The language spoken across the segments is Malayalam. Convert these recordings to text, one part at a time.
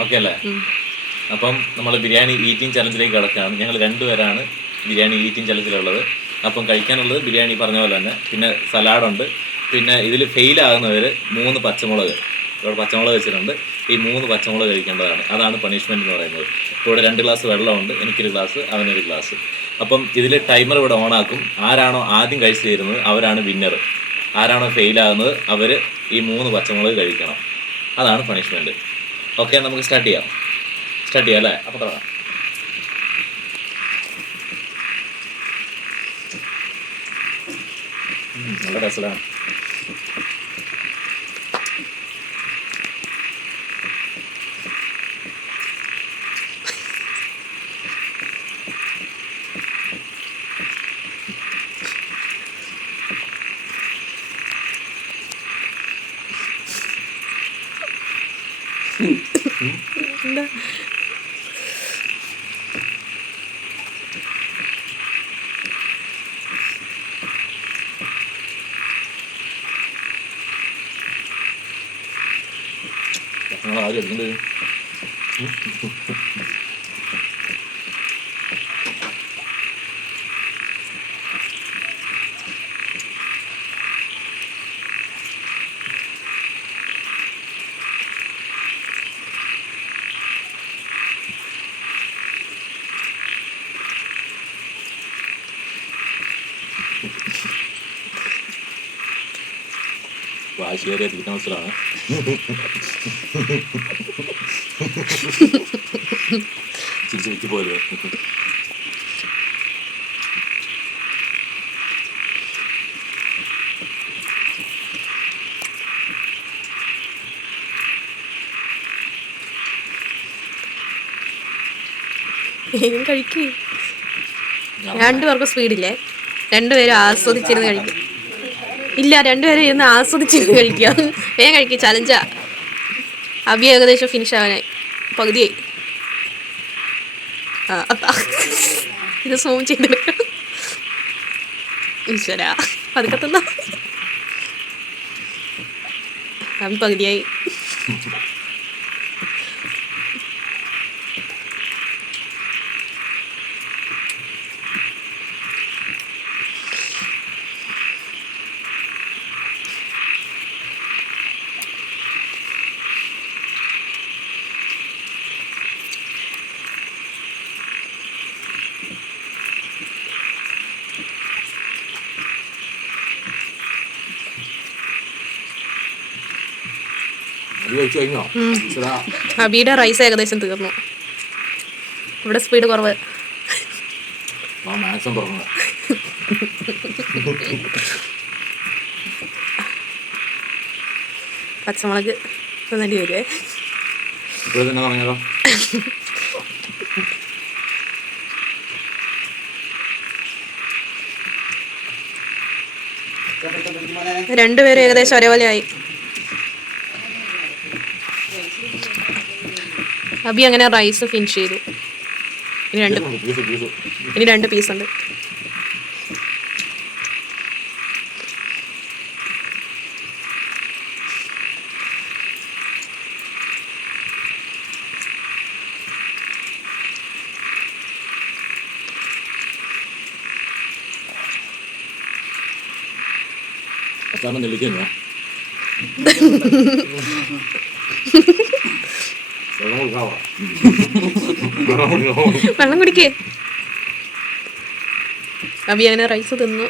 ഓക്കെ അല്ലേ? അപ്പം നമ്മൾ ബിരിയാണി ഈറ്റിംഗ് ചലഞ്ചിലേക്ക് കിടക്കുകയാണ്. ഞങ്ങൾ രണ്ടുപേരാണ് ബിരിയാണി ഈറ്റിംഗ് ചലഞ്ചിലുള്ളത്. അപ്പം കഴിക്കാനുള്ളത് ബിരിയാണി പറഞ്ഞ പോലെ തന്നെ. പിന്നെ സലാഡുണ്ട്. പിന്നെ ഇതിൽ ഫെയിലാകുന്നവർ മൂന്ന് പച്ചമുളക്. ഇവിടെ പച്ചമുളക് വെച്ചിട്ടുണ്ട്. ഈ മൂന്ന് പച്ചമുളക് കഴിക്കേണ്ടതാണ്. അതാണ് പണിഷ്മെന്റ് എന്ന് പറയുന്നത്. ഇപ്പോൾ ഇവിടെ രണ്ട് ഗ്ലാസ് വെള്ളമുണ്ട്. എനിക്കൊരു ഗ്ലാസ് അവനൊരു ഗ്ലാസ്. അപ്പം ഇതിൽ ടൈമർ ഇവിടെ ഓണാക്കും ആരാണോ ആദ്യം കഴിച്ചു തരുന്നത് അവരാണ് വിന്നർ ആരാണോ ഫെയിലാകുന്നത് അവർ ഈ മൂന്ന് പച്ചമുളക് കഴിക്കണം. അതാണ് പണിഷ്മെന്റ് ഓക്കെ നമുക്ക് സ്റ്റാർട്ട് ചെയ്യാം. സ്റ്റാർട്ട് ചെയ്യാം അല്ലേ? അപ്പോൾ തുടങ്ങാം. നല്ല രസമാണ്. എന്താ ഞങ്ങൾ ആദ്യം എടുക്കേണ്ടത് വാശിയേറിയ തീറ്റ മത്സരമാണ് ചിരിച്ച് വിറ്റ് പോയത് കഴിക്കേ. രണ്ടുപേർക്കും സ്പീഡില്ലേ? രണ്ടുപേരും ആസ്വദിച്ചിരുന്ന് കഴിക്കും. ഇല്ല രണ്ടുപേരും ഇരുന്ന് ആസ്വദിച്ച് കഴിക്കുക. വേഗം കഴിക്കുക ചലഞ്ചാ അഭി ഏകദേശം ഫിനിഷ് ആവാനായി. പകുതിയായി. ഇത് സൂം ചെയ്തെടുക്കണം ഈശ്വരാ പതുക്കെ തന്ന. അഭി പകുതിയായി. കഴിച്ചു കഴിഞ്ഞോ? റൈസ് ഏകദേശം തീർന്നു. ഇവിടെ സ്പീഡ് കുറവ്. പച്ചമുളക് തിന്നേണ്ടി വരുവേ തന്നെ രണ്ടുപേരും ഏകദേശം ഒരേപോലെ ആയി. അബി അങ്ങനെ റൈസ് ഫിനിഷ് ചെയ്തു. ഇനി രണ്ട് ഇനി രണ്ട് പീസ് ഉണ്ട്. വെള്ളം കൊടുക്കാവോ വെള്ളം കുടിക്കേ. അവി അങ്ങനെ റൈസ് തിന്നു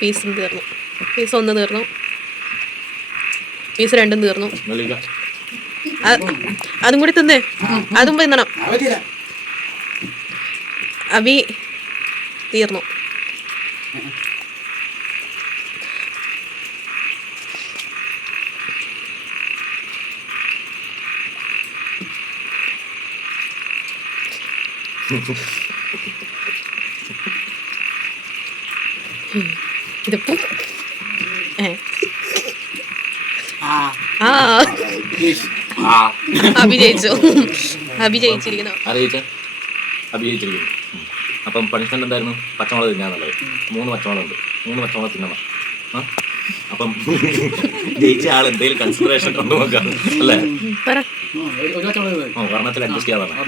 പീസും തീർന്നു. പീസ് ഒന്ന് തീർന്നു. പീസ് രണ്ടും തീർന്നു. അതും കൂടി തിന്നേ. അതും തിന്നണം. അവി തീർന്നു. ഇതിപ്പോ അറിയിച്ച? അഭിജയിച്ചിരിക്കുന്നു ഉം. അപ്പം പണിഷ്മെന്റ് എന്തായിരുന്നു? പച്ചമുളക് തിന്നാന്നുള്ളത് മൂന്ന് പച്ചമുളക് ഉണ്ട്. മൂന്ന് പച്ചമുളക് തിന്നണം. ആ. അപ്പം ജയിച്ച ആൾ എന്തെങ്കിലും കൺസിഡറേഷൻ കൊണ്ട് നോക്കാം. അല്ലേ? ഒരെണ്ണത്തിൽ അഡ്ജസ്റ്റ് ചെയ്യാതാണ്